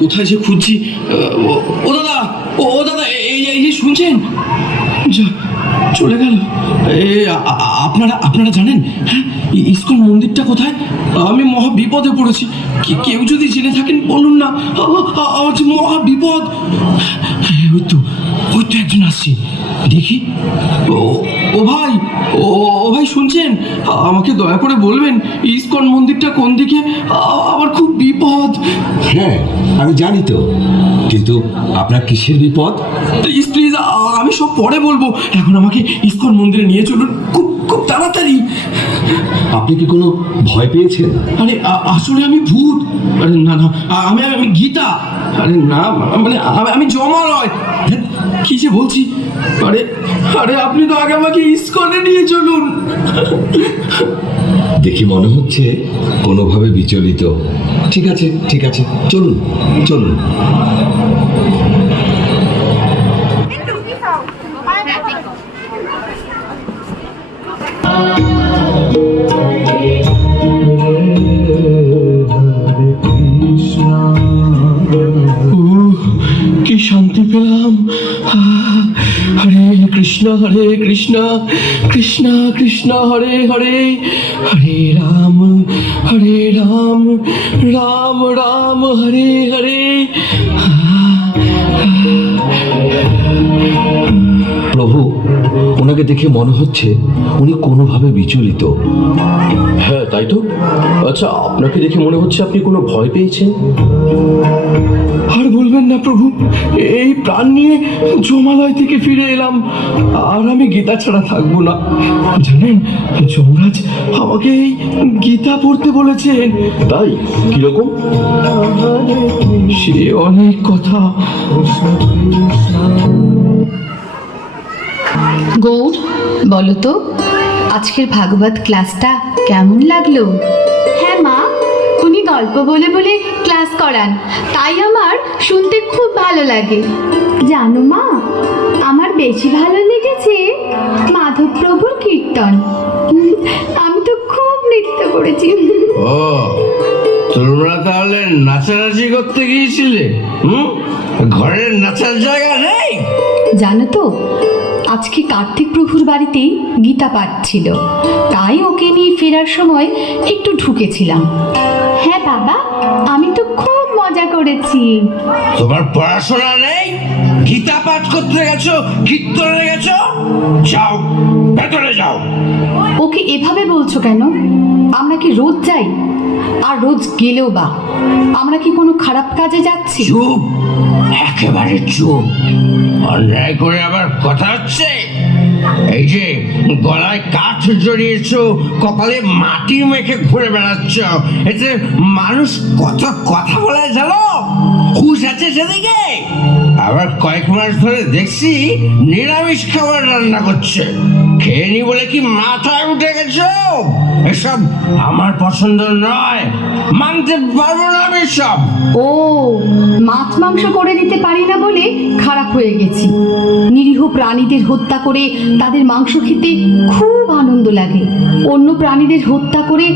কোথায় যে খুঁজছি। ও দাদা, ও দাদা, এই যে শুনছেন? যা চলে গেল। আপনারা জানেন হ্যাঁ ইসকন মন্দিরটা কোথায়? আমি মহা বিপদে পড়েছি। কেউ যদি জেনে থাকেন বলুন না, আমার যে মহা বিপদ। ওই তো একজন আসছে, দেখি। ও ভাই, ও ভাই শুনছেন? আমাকে দয়া করে বলবেন ইসকন মন্দিরটা কোন দিকে? আমার খুব বিপদ। হ্যাঁ আমি জানি তো, কিন্তু আপনার কিসের বিপদ? প্লিজ প্লিজ, আমি সব পরে বলবো, এখন আমাকে ইসকন মন্দিরে নিয়ে চলুন, খুব খুব তাড়াতাড়ি। আপনি কি কোনো ভয় পেয়েছেন? আরে আসলে আমি ভূত। আরে না, আমি গীতা। আরে না, মানে আমি জমালয়। কি যে বলছি। আরে আপনি তো আগে আমাকে ইসকনে নিয়ে চলুন। দেখি মনে হচ্ছে কোনোভাবে বিচলিত। ঠিক আছে চলুন চলুন। কি শান্তি পেলাম। হরে কৃষ্ণ কৃষ্ণ কৃষ্ণ হরে হরে, হরে রাম রাম রাম হরে হরে। প্রভু, ওনাকে দেখে মনে হচ্ছে উনি কোনোভাবে বিচলিত। হ্যাঁ তাই তো। আচ্ছা, আপনাকে দেখে মনে হচ্ছে আপনি কোনো ভয় পেয়েছেন? আর বলবেন না প্রভু, এই প্রাণ নিয়ে জমালয় থেকে ফিরে এলাম, আর আমি গীতা ছাড়া থাকবো না। জানেন, যমরাজ আমাকে এই গীতা পড়তে বলেছেন। তাই? কিরকম? সে অনেক কথা। গৌর, বলো তো আজকের ভাগবত ক্লাসটা কেমন লাগলো? হ্যাঁ মা, উনি গল্প বলে বলে ক্লাস করান, তাই আমার শুনতে খুব ভালো লাগে। জানো মা, আমার বেশি ভালো লেগেছে মাধবপ্রভুর কীর্তন। আমি তো খুব নৃত্য করেছি। ও, তোমরা তাহলে নাচানাচি করতে গিয়েছিলে? ঘরের নাচার জায়গা নেই? জানো তো, আজকে কার্তিক প্রভুর বাড়িতে গীতা পাঠ ছিল, তাই ওকে নিয়ে ফেরার সময় একটু ঢুকেছিলাম। হ্যাঁ বাবা, আমি তো খুব মজা করেছি। তোমার পড়াশোনা নেই? গীতা পাঠ করতে গেছো, কীর্তনে গেছো? যাও, ভেতরে যাও। ওকে এভাবে বলছো কেন? আমরা কি রোজ যাই? আর রোজ গেলেও বা আমরা কি কোনো খারাপ কাজে যাচ্ছি? চুপ, একেবারে চুপ। অন্যায় করে আবার কথা হচ্ছে। এই যে গলায় কাঠ জড়িয়েছো, কপালে মাটি মেখে ঘুরে বেড়াচ্ছ, এতে মানুষ কত কথা বলে জানো? হুঁশ আছে সেদিকে? আবার কয়েক মাস ধরে দেখছি নিরামিষ খাবার রান্না করছে। খেয়ে নি বলে কি মাথায় উঠে গেছো? এসব আমার পছন্দ নয়, মানতে পারবো না আমি সব। ও, মাছ মাংস করে দিতে পারি না বলে খারাপ হয়ে গেছি। নিরীহ প্রাণীদের হত্যা করে তাদের মাংস খেতে খুব আনন্দ লাগে। অন্য প্রাণীদের হত্যা করে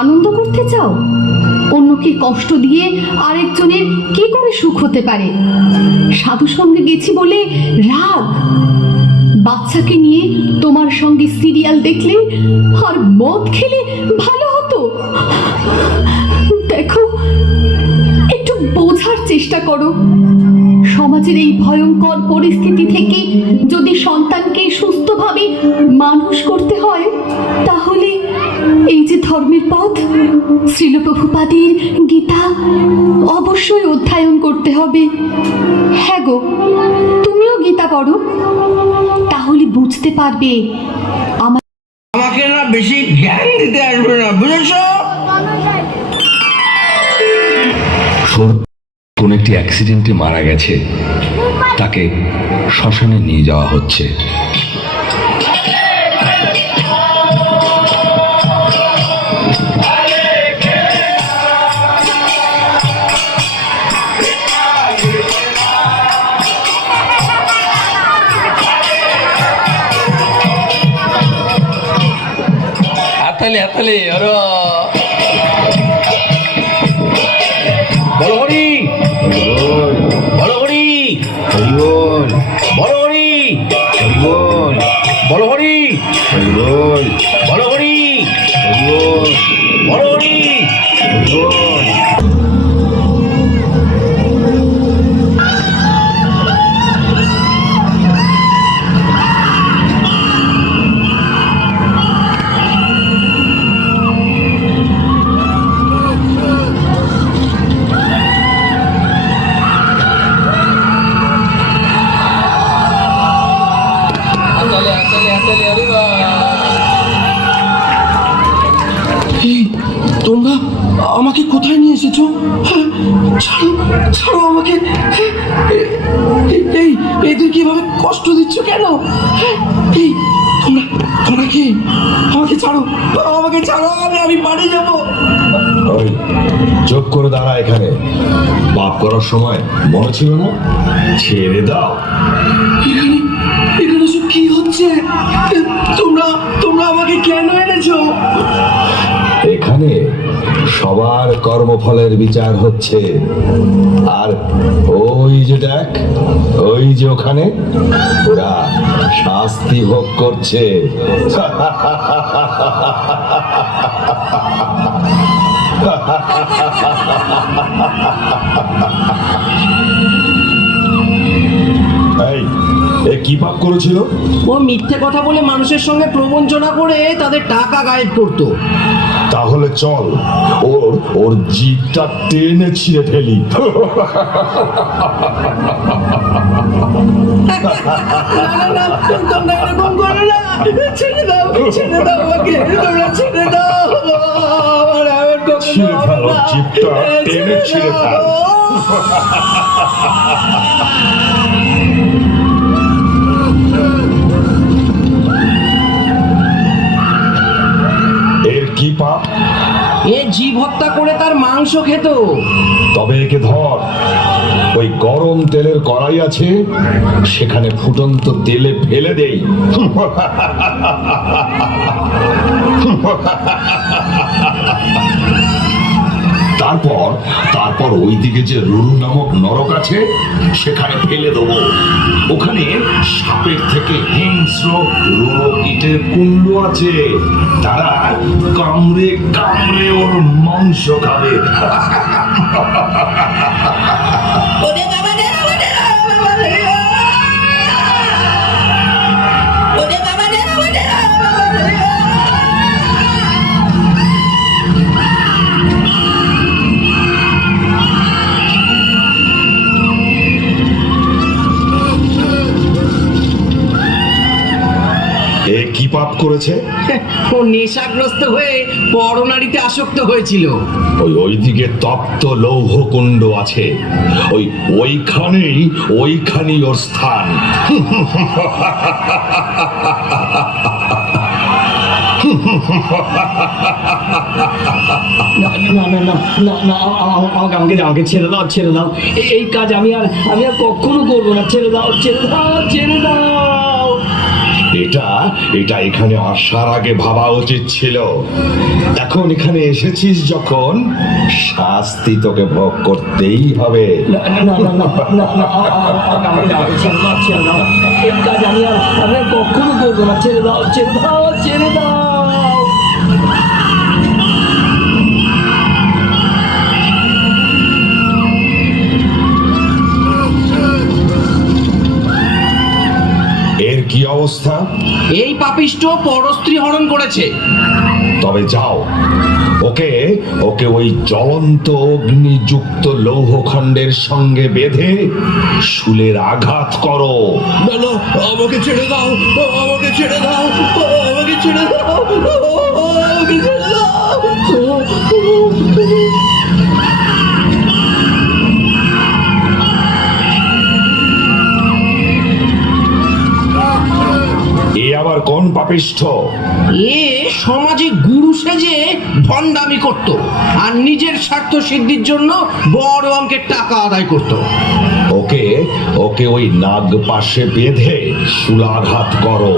আনন্দ করতে চাও? অন্যকে কষ্ট দিয়ে আরেকজনের কি করে সুখ হতে পারে? সাধু সঙ্গে গেছি বলে রাগ? বাচ্চাকে নিয়ে তোমার সঙ্গে সিরিয়াল দেখলে আর মদ খেলে ভালো হতো। দেখো, একটু বোঝার চেষ্টা করো। সমাজের এই ভয়ঙ্কর পরিস্থিতি থেকে যদি সন্তানকে সুস্থভাবে মানুষ করতে হয়, তাহলে এই যে ধর্মের পথ, শ্রীল প্রভুপাদের গীতা অবশ্যই অধ্যয়ন করতে হবে। হ্যাঁ গো, তুমিও গীতা পড়ো, তাহলে বুঝতে পারবে। আমাকে না বেশি জ্ঞান দিতে আসবে না, বুঝেছো? কোন একটি অ্যাক্সিডেন্টে মারা গেছে, তাকে শ্মশানে নিয়ে যাওয়া হচ্ছে। হাতালি হাতালি, বলো হরি। বলো হরি, বলো হরি, বলো হরি। তোমরা আমাকে কোথায় নিয়ে এসেছো? হ্যাঁ, ছাড়ো, ছাড়ো আমাকে। হ্যাঁ, এই এদের কিভাবে কষ্ট দিচ্ছ কেন? হ্যাঁ, এই তোমরা তোমরা কি? আমাকে ছাড়ো, আমাকে ছাড়ো, আমি বাড়ি যাবো। ওই চুপ করে দাঁড়া এখানে। পাপ করার সময় মনে ছিল না? ছেড়ে দাও। এখানে এখানে সব কি হচ্ছে? তোমরা তোমরা আমাকে কেন এনেছো? এখানে সবার কর্মফলের বিচার হচ্ছে। আর ওই যে দেখ, ওই যে ওখানে ওরা শাস্তি ভোগ করছে। এই এ কি পাপ করেছিল? ও মিথ্যে কথা বলে মানুষের সঙ্গে প্রবঞ্চনা করে তাদের টাকা গায়েব করতো। তাহলে চল ওর ওর জিভটা টেনে ছিঁড়ে ফেলি। না, তোমরা এরকম করো না। ছেড়ে দাও আমাকে, তোমরা ছেড়ে দাও। আমার কখনো ছিঁড়ে হবে ফেল, ওর না। জিভটা টেনে ছিঁড়ে ফেল। এর কি পাপ? এ জীব হত্যা করে তার মাংস খেত। তবে একে ধর, ওই গরম তেলের কড়াই আছে, সেখানে ফুটন্ত তেলে ফেলে দেই। তারপর তারপর ওইদিকে যে রুরু নামক নরক আছে, সেখানে ফেলে দেবো। ওখানে সাপের থেকে হিংস্র রুরু ইটের কুণ্ড আছে, তারা কামড়ে কামড়ে ওর মাংস খাবে। এ কি পাপ করেছে? ও নেশাগ্রস্ত হয়ে পরনারীতে আসক্ত হয়েছিল। ওইদিকে তপ্ত লৌহ কুণ্ড আছে, ওইখানেই ওর স্থান। আমাকে ছেড়ে দাও। এই কাজ আমি আর কখনো করবো না। ছেড়ে দাও। এটা এখানে আসার আগে ভাবা উচিত ছিল। এখন এখানে এসেছিস যখন, শাস্তি তোকে ভোগ করতেই হবে। এই কাজ আমি আর কখনো করবো না। ছেড়ে দাও। এর কি অবস্থা? এই পাপিষ্ট পরস্ত্রী হরণ করেছে। তবে যাও, ওকে ওই জ্বলন্ত অগ্নিযুক্ত লৌহখণ্ডের সঙ্গে বেঁধে শুলের আঘাত করো। বলো, আমাকে ছেড়ে দাও, আমাকে ছেড়ে দাও, আমাকে ছেড়ে দাও, আমাকে ছেড়ে দাও। এ আবার কোন পাপিষ্ঠ? এ সমাজে গুরু সেজে ভণ্ডামি করত আর নিজের স্বার্থ সিদ্ধির জন্য বড় অঙ্কের টাকা আদায় করত। ওকে ওই নাগ পাশে বেঁধে শুলাঘাত করো।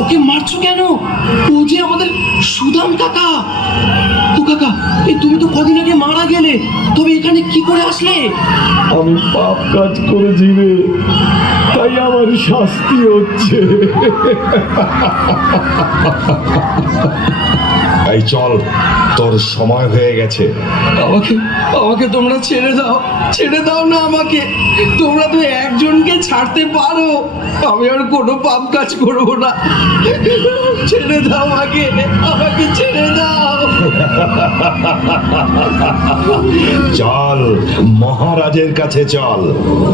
ওকে মারছো কেন? ও যে আমাদের সুদাম কাকা। ও কাকা, এই তুমি তো কদিন আগে মারা গেলে, তবে এখানে কি করে আসলে? আমি পাপ কাজ করেছি রে, তাই আমার শাস্তি হচ্ছে। এই চল, তোর সময় হয়ে গেছে। আমাকে আমাকে তোমরা ছেড়ে দাও, ছেড়ে দাও না আমাকে। তোমরা তো একজনকে ছাড়তে পারো, আমি আর কোনো পাপ কাজ করবো না। ছেড়ে দাও আমাকে, আমাকে ছেড়ে দাও। চল মহারাজের কাছে চল,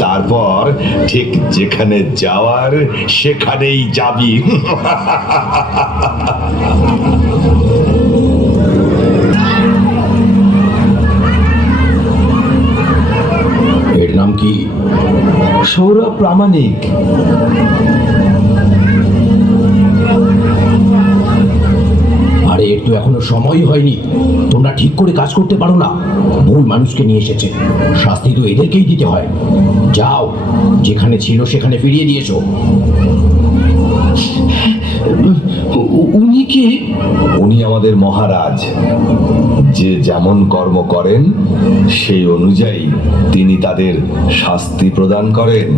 তারপর ঠিক যেখানে যাওয়ার সেখানেই যাবি। এর নাম কি? সৌরভ প্রামাণিক। আরে এর তো এখনো সময় হয়নি, তোমরা ঠিক করে কাজ করতে পারো না। ভুল মানুষকে নিয়ে এসেছে, শাস্তি তো এদেরকেই দিতে হয়। যাও, যেখানে ছিল সেখানে ফিরিয়ে দিয়েছো। উনি কে? উনি আমাদের মহারাজ। যে যেমন কর্ম করেন সেই অনুযায়ী তিনি তাদের শাস্তি প্রদান করেন।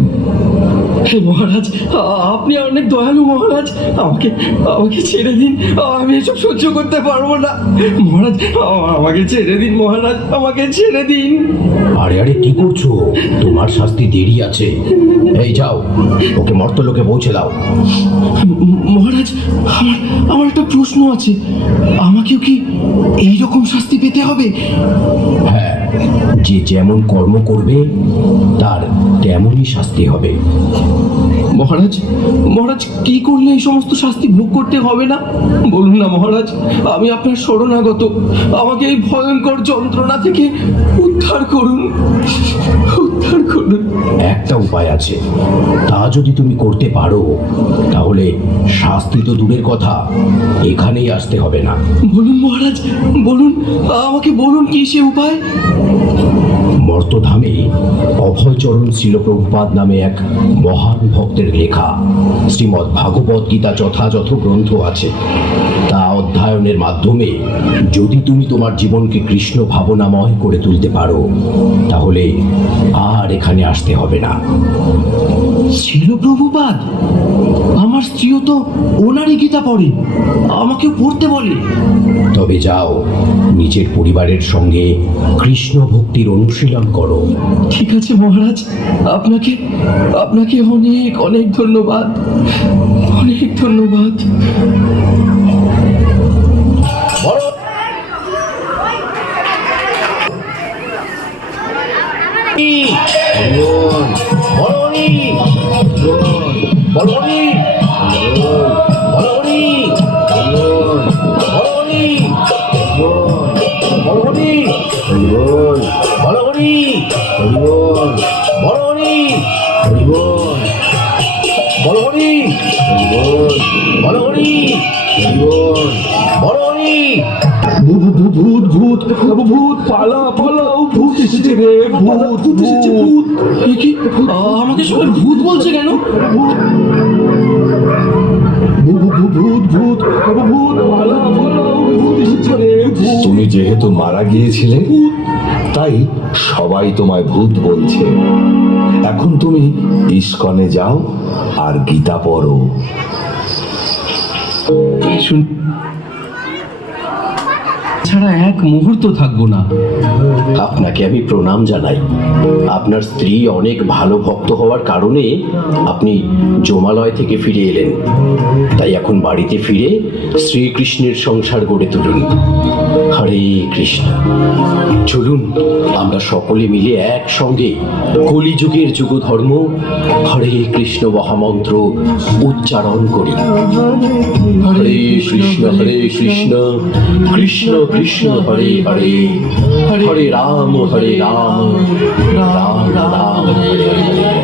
হে মহারাজ, আপনি অনেক দয়ালু মহারাজ। আমাকে আমাকে ছেড়ে দিন, আমি এসব সহ্য করতে পারবো না মহারাজ। আমাকে ছেড়ে দিন মহারাজ, আমাকে ছেড়ে দিন। আরে আরে কি করছো? তোমার শাস্তি দেরি আছে। এই যাও, ওকে মর্তলোকে পৌঁছে দাও। মহারাজ, আমার আমার একটা প্রশ্ন আছে। আমাকেও কি এই রকম শাস্তি পেতে হবে? হ্যাঁ, যে যেমন কর্ম করবে তার তেমনই শাস্তি হবে। মহারাজ, মহারাজ কি করলে এই সমস্ত শাস্তি ভোগ করতে হবে না? বলুন না মহারাজ, আমি আপনার শরণাগত। আমাকে এই ভয়ঙ্কর যন্ত্রণা থেকে উদ্ধার করুন, উদ্ধার করুন। একটা উপায় আছে, তা যদি তুমি করতে পারো তাহলে শাস্তি তো দূরের কথা, এখানেই আসতে হবে না। বলুন মহারাজ, বলুন, আমাকে বলুন কি সে উপায়? মর্তধামে অভয়চরণ শিল প্রভুপাদ নামে এক মহান ভক্তের লেখা শ্রীমদ্ ভাগবত গীতা যথাযথ গ্রন্থ আছে। তা অধ্যয়নের মাধ্যমে যদি তুমি তোমার জীবনকে কৃষ্ণ ভাবনাময় করে তুলতে পারো তাহলে আর এখানে আসতে হবে না। ছিল প্রভুপাদ? আমার স্ত্রীও তো ওনারই গীতা পড়ে, আমাকে পড়তে বলে। তবে যাও, নিজের পরিবারের সঙ্গে কৃষ্ণ ভক্তির অনুশীলন করো। ঠিক আছে মহারাজ, আপনাকে আপনাকে অনেক অনেক ধন্যবাদ, অনেক ধন্যবাদ। ভূত ভূত ভূত, পালা পালাও, ভূত এসেছে রে, ভূত এসেছে, ভূত। এ কি, আমাকে সবাই ভূত বলছে কেন? ভূত ভূত ভূত, পালা পালাও, ভূত এসেছে রে, ভূত। তুমি যেহেতু মারা গিয়েছিলে তাই সবাই তোমায় ভূত বলছে। এখন তুমি ইস্কনে যাও আর গীতা পড়ো। ছাড়া এক মুহূর্ত থাকবো না। আপনাকে আমি প্রণাম জানাই। আপনার স্ত্রী অনেক ভালো ভক্ত হওয়ার কারণে আপনি জমালয় থেকে ফিরে এলেন, তাই এখন বাড়িতে ফিরে শ্রীকৃষ্ণের সংসার গড়ে তুলুন। হরে কৃষ্ণ। চলুন আমরা সকলে মিলে একসঙ্গে কলিযুগের যুগধর্ম হরে কৃষ্ণ মহামন্ত্র উচ্চারণ করি। হরে কৃষ্ণ কৃষ্ণ কৃষ্ণ হরে হরে, হরে রাম রাম রাম হরে হরে।